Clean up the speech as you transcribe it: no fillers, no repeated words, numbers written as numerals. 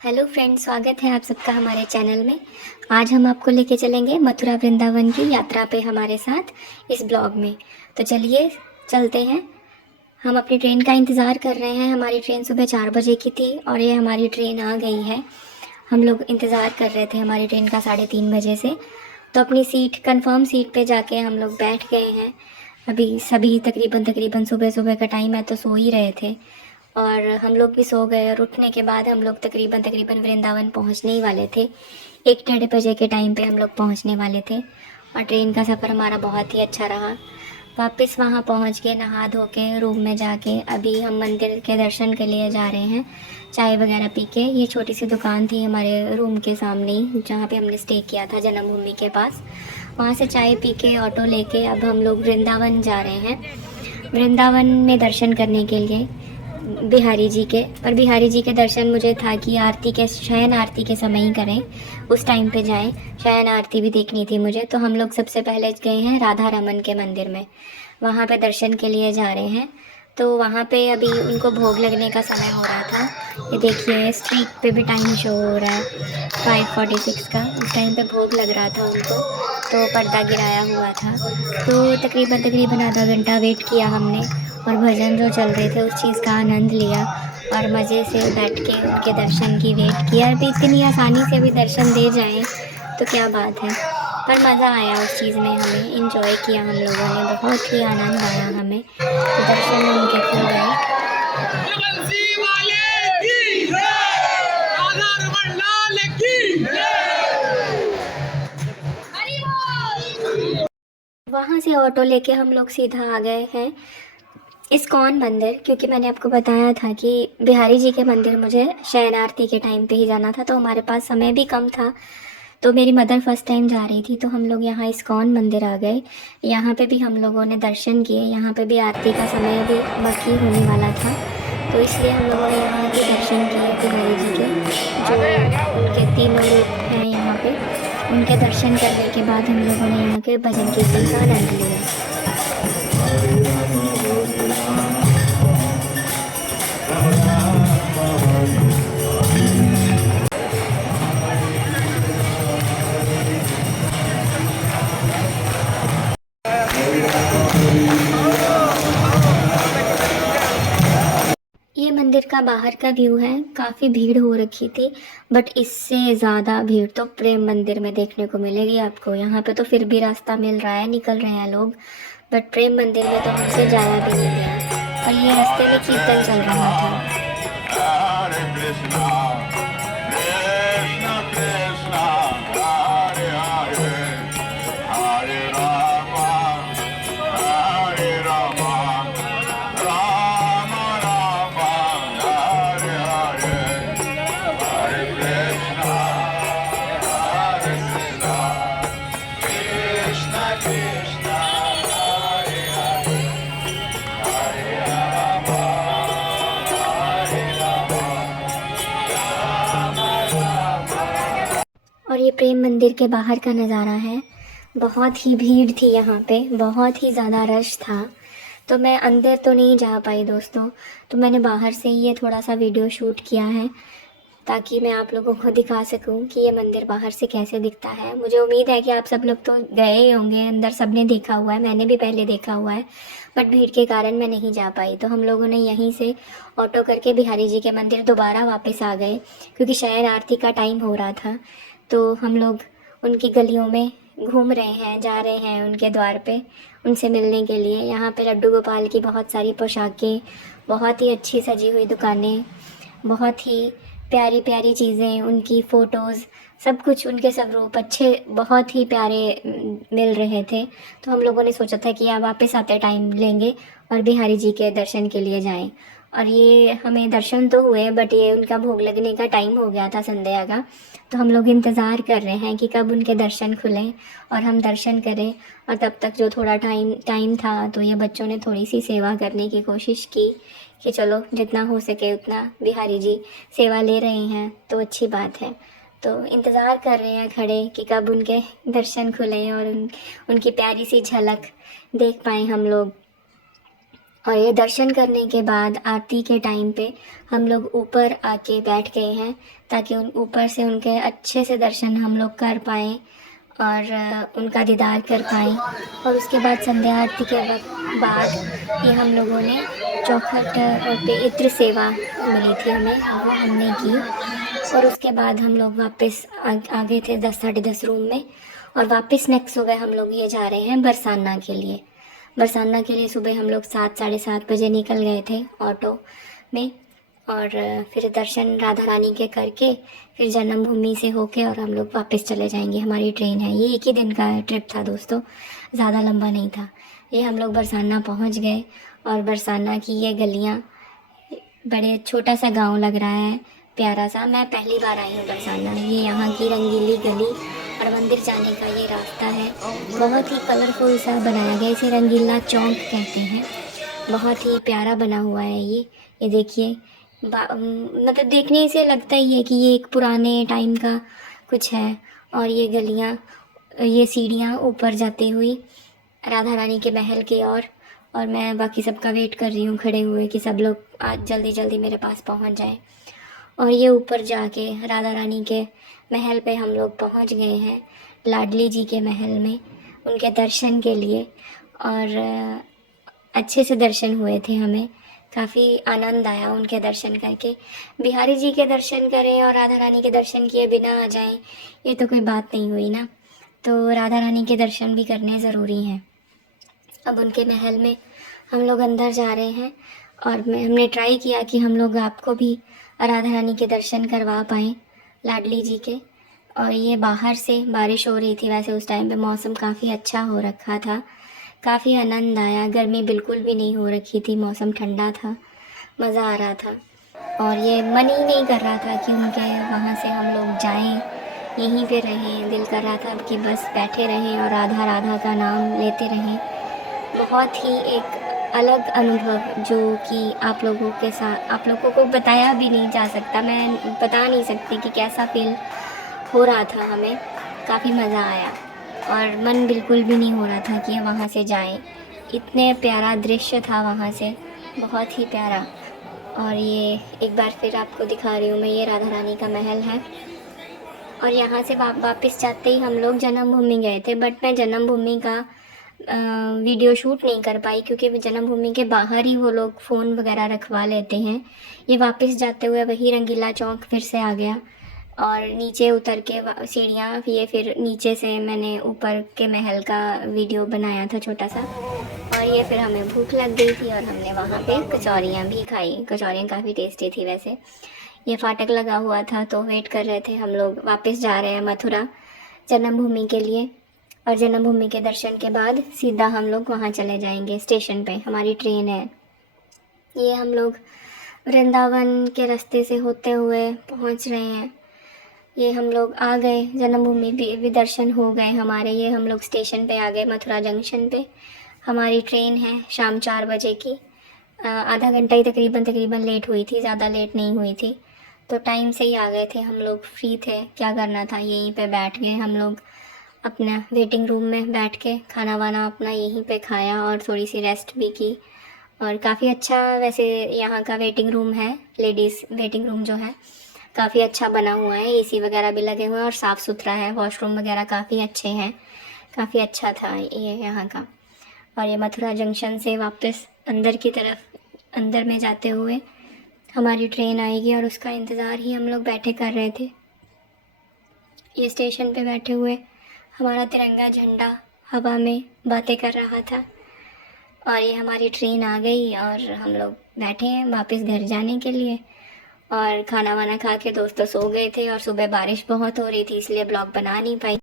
Hello friends, स्वागत है आप सबका हमारे चैनल में। आज हम आपको लेके चलेंगे मथुरा वृंदावन की यात्रा पे हमारे साथ इस ब्लॉग में। तो चलिए चलते हैं। हम अपनी ट्रेन का इंतज़ार कर रहे हैं। हमारी ट्रेन सुबह 4 बजे की थी और ये हमारी ट्रेन आ गई है। हम लोग इंतज़ार कर रहे थे हमारी ट्रेन का 3:30 बजे से। तो अपनी सीट कंफर्म सीट पे जाके हम लोग बैठ गए हैं। अभी सभी तकरीबन सुबह सुबह का टाइम है तो सो ही रहे थे और हम लोग भी सो गए। और उठने के बाद हम लोग तकरीबन वृंदावन पहुंचने ही वाले थे। 1 डेढ़ बजे के टाइम पे हम लोग पहुंचने वाले थे और ट्रेन का सफ़र हमारा बहुत ही अच्छा रहा। वापस वहाँ पहुँच के नहा धो के रूम में जाके अभी हम मंदिर के दर्शन के लिए जा रहे हैं, चाय वगैरह पी के। ये छोटी सी दुकान थी हमारे रूम के सामने ही, जहाँ पे हमने स्टे किया था जन्मभूमि के पास। वहाँ से चाय पी के ऑटो लेके अब हम लोग वृंदावन जा रहे हैं, वृंदावन में दर्शन करने के लिए बिहारी जी के। पर बिहारी जी के दर्शन मुझे था कि आरती के शयन आरती के समय ही करें, उस टाइम पे जाएं। शयन आरती भी देखनी थी मुझे। तो हम लोग सबसे पहले गए हैं राधा रमन के मंदिर में, वहाँ पे दर्शन के लिए जा रहे हैं। तो वहाँ पे अभी उनको भोग लगने का समय हो रहा था। ये देखिए स्ट्रीक पे भी टाइम शो हो रहा है 5:46 का। उस टाइम पे भोग लग रहा था उनको, तो पर्दा गिराया हुआ था। तो तकरीबन आधा घंटा वेट किया हमने और भजन जो चल रहे थे उस चीज़ का आनंद लिया और मज़े से बैठ के उनके दर्शन की वेट किया। अभी इतनी आसानी से भी दर्शन दे जाएं तो क्या बात है। पर मज़ा आया उस चीज़ में, हमें इंजॉय किया हम लोगों ने, बहुत ही आनंद आया हमें। तो दर्शन उनके हो गए। वहाँ से ऑटो लेके हम लोग सीधा आ गए हैं इस्कॉन मंदिर, क्योंकि मैंने आपको बताया था कि बिहारी जी के मंदिर मुझे शयन आरती के टाइम पे ही जाना था, तो हमारे पास समय भी कम था। तो मेरी मदर फर्स्ट टाइम जा रही थी, तो हम लोग यहाँ इस्कॉन मंदिर आ गए। यहाँ पे भी हम लोगों ने दर्शन किए। यहाँ पे भी आरती का समय अभी बाकी होने वाला था, तो इसलिए हम लोगों ने यहाँ के दर्शन किए बिहारी जी के, जो उनके तीनों रूप हैं यहाँ पे। उनके दर्शन करने के बाद हम लोगों ने यहाँ के भजन कीर्तन का आनंद लिया। ये मंदिर का बाहर का व्यू है। काफ़ी भीड़ हो रखी थी, बट इससे ज़्यादा भीड़ तो प्रेम मंदिर में देखने को मिलेगी आपको। यहाँ पे तो फिर भी रास्ता मिल रहा है, निकल रहे हैं लोग, बट प्रेम मंदिर में तो हमसे जाया भी नहीं गया। और ये रास्ते में कीर्तन चल रहा था। Hare Krishna, Krishna Krishna, Hare Hare, Hare Rama, Hare Rama, Rama Rama, Hare Hare, Hare Krishna, Hare Krishna, Krishna Krishna, Hare Hare, Hare Rama, Hare Rama. और ये प्रेम मंदिर के बाहर का नज़ारा है। बहुत ही भीड़ थी यहाँ पे, बहुत ही ज़्यादा रश था। तो मैं अंदर तो नहीं जा पाई दोस्तों, तो मैंने बाहर से ही ये थोड़ा सा वीडियो शूट किया है, ताकि मैं आप लोगों को दिखा सकूं कि ये मंदिर बाहर से कैसे दिखता है। मुझे उम्मीद है कि आप सब लोग तो गए ही होंगे अंदर, सबने देखा हुआ है, मैंने भी पहले देखा हुआ है, बट भीड़ के कारण मैं नहीं जा पाई। तो हम लोगों ने यहीं से ऑटो करके बिहारी जी के मंदिर दोबारा वापस आ गए, क्योंकि शयन आरती का टाइम हो रहा था। तो हम लोग उनकी गलियों में घूम रहे हैं, जा रहे हैं उनके द्वार पे उनसे मिलने के लिए। यहाँ पे लड्डू गोपाल की बहुत सारी पोशाकें, बहुत ही अच्छी सजी हुई दुकानें, बहुत ही प्यारी प्यारी चीज़ें, उनकी फ़ोटोज़, सब कुछ, उनके स्वरूप अच्छे बहुत ही प्यारे मिल रहे थे। तो हम लोगों ने सोचा था कि अब वापस आते टाइम लेंगे और बिहारी जी के दर्शन के लिए जाएं। और ये हमें दर्शन तो हुए, बट ये उनका भोग लगने का टाइम हो गया था संध्या का। तो हम लोग इंतज़ार कर रहे हैं कि कब उनके दर्शन खुलें और हम दर्शन करें। और तब तक जो थोड़ा टाइम था, तो ये बच्चों ने थोड़ी सी सेवा करने की कोशिश की कि चलो जितना हो सके उतना बिहारी जी सेवा ले रहे हैं, तो अच्छी बात है। तो इंतज़ार कर रहे हैं खड़े कि कब उनके दर्शन खुलें और उनकी प्यारी सी झलक देख पाएँ हम लोग। और ये दर्शन करने के बाद आरती के टाइम पे हम लोग ऊपर आके बैठ गए हैं ताकि उन ऊपर से उनके अच्छे से दर्शन हम लोग कर पाएँ और उनका दीदार कर पाएँ। और उसके बाद संध्या आरती के बाद ये हम लोगों ने चौखट पे इत्र सेवा मिली थी हमें, वो हमने की। और उसके बाद हम लोग वापस आ गए थे 10 साढ़े 10 रूम में। और वापस नेक्स्ट सुबह हम लोग ये जा रहे हैं बरसाना के लिए। बरसाना के लिए सुबह हम लोग 7 साढ़े 7 बजे निकल गए थे ऑटो में। और फिर दर्शन राधा रानी के करके फिर जन्मभूमि से होके और हम लोग वापस चले जाएंगे। हमारी ट्रेन है, ये एक ही दिन का ट्रिप था दोस्तों, ज़्यादा लंबा नहीं था। ये हम लोग बरसाना पहुंच गए और बरसाना की ये गलियां, बड़े छोटा सा गांव लग रहा है, प्यारा सा। मैं पहली बार आई हूँ बरसाना। ये यहाँ की रंगीली गली और मंदिर जाने का ये रास्ता है, बहुत ही कलरफुल सा बनाया गया। इसे रंगीला चौक कहते हैं। बहुत ही प्यारा बना हुआ है ये देखिए। मतलब देखने से लगता ही है कि ये एक पुराने टाइम का कुछ है। और ये गलियाँ, ये सीढ़ियाँ ऊपर जाती हुई राधा रानी के महल की ओर। और मैं बाकी सबका वेट कर रही हूँ खड़े हुए कि सब लोग आज जल्दी जल्दी मेरे पास पहुँच जाएं। और ये ऊपर जाके राधा रानी के महल पे हम लोग पहुँच गए हैं, लाडली जी के महल में, उनके दर्शन के लिए। और अच्छे से दर्शन हुए थे, हमें काफ़ी आनंद आया उनके दर्शन करके। बिहारी जी के दर्शन करें और राधा रानी के दर्शन किए बिना आ जाएं, ये तो कोई बात नहीं हुई ना। तो राधा रानी के दर्शन भी करने ज़रूरी हैं। अब उनके महल में हम लोग अंदर जा रहे हैं और हमने ट्राई किया कि हम लोग आपको भी राधा रानी के दर्शन करवा पाएँ, लाडली जी के। और ये बाहर से बारिश हो रही थी, वैसे उस टाइम पे मौसम काफ़ी अच्छा हो रखा था, काफ़ी आनंद आया। गर्मी बिल्कुल भी नहीं हो रखी थी, मौसम ठंडा था, मज़ा आ रहा था। और ये मन ही नहीं कर रहा था कि उनके वहाँ से हम लोग जाएं, यहीं पे रहें। दिल कर रहा था कि बस बैठे रहें और राधा राधा का नाम लेते रहें। बहुत ही एक अलग अनुभव जो कि आप लोगों के साथ, आप लोगों को बताया भी नहीं जा सकता। मैं बता नहीं सकती कि कैसा फील हो रहा था हमें। काफ़ी मज़ा आया और मन बिल्कुल भी नहीं हो रहा था कि वहाँ से जाएं। इतने प्यारा दृश्य था वहाँ से, बहुत ही प्यारा। और ये एक बार फिर आपको दिखा रही हूँ मैं, ये राधा रानी का महल है। और यहाँ से वापस जाते ही हम लोग जन्मभूमि गए थे, बट मैं जन्मभूमि का वीडियो शूट नहीं कर पाई क्योंकि जन्मभूमि के बाहर ही वो लोग फ़ोन वगैरह रखवा लेते हैं। ये वापस जाते हुए वही रंगीला चौक फिर से आ गया और नीचे उतर के सीढ़ियाँ, ये फिर नीचे से मैंने ऊपर के महल का वीडियो बनाया था छोटा सा। और ये फिर हमें भूख लग गई थी और हमने वहाँ पे कचौरियाँ भी खाई। कचौरियाँ काफ़ी टेस्टी थी वैसे। ये फाटक लगा हुआ था तो वेट कर रहे थे हम लोग। वापस जा रहे हैं मथुरा जन्मभूमि के लिए। और जन्मभूमि के दर्शन के बाद सीधा हम लोग वहाँ चले जाएंगे स्टेशन पे, हमारी ट्रेन है। ये हम लोग वृंदावन के रास्ते से होते हुए पहुँच रहे हैं। ये हम लोग आ गए, जन्मभूमि भी दर्शन हो गए हमारे। ये हम लोग स्टेशन पे आ गए, मथुरा जंक्शन पे। हमारी ट्रेन है शाम 4 बजे की। आधा घंटा ही तकरीबन लेट हुई थी, ज़्यादा लेट नहीं हुई थी। तो टाइम से ही आ गए थे हम लोग, फ्री थे, क्या करना था, यहीं पे बैठ गए हम लोग। अपना वेटिंग रूम में बैठ के खाना वाना अपना यहीं पे खाया और थोड़ी सी रेस्ट भी की। और काफ़ी अच्छा वैसे यहाँ का वेटिंग रूम है, लेडीज़ वेटिंग रूम जो है काफ़ी अच्छा बना हुआ है। एसी वगैरह भी लगे हुए हैं और साफ़ सुथरा है। वॉशरूम वगैरह काफ़ी अच्छे हैं, काफ़ी अच्छा था ये यहाँ का। और ये मथुरा जंक्शन से वापस अंदर की तरफ, अंदर में जाते हुए हमारी ट्रेन आएगी और उसका इंतज़ार ही हम लोग बैठे कर रहे थे। ये स्टेशन पे बैठे हुए हमारा तिरंगा झंडा हवा में बातें कर रहा था। और ये हमारी ट्रेन आ गई और हम लोग बैठे हैं वापस घर जाने के लिए। और खाना वाना खा के दोस्तों सो गए थे और सुबह बारिश बहुत हो रही थी इसलिए ब्लॉग बना नहीं पाई।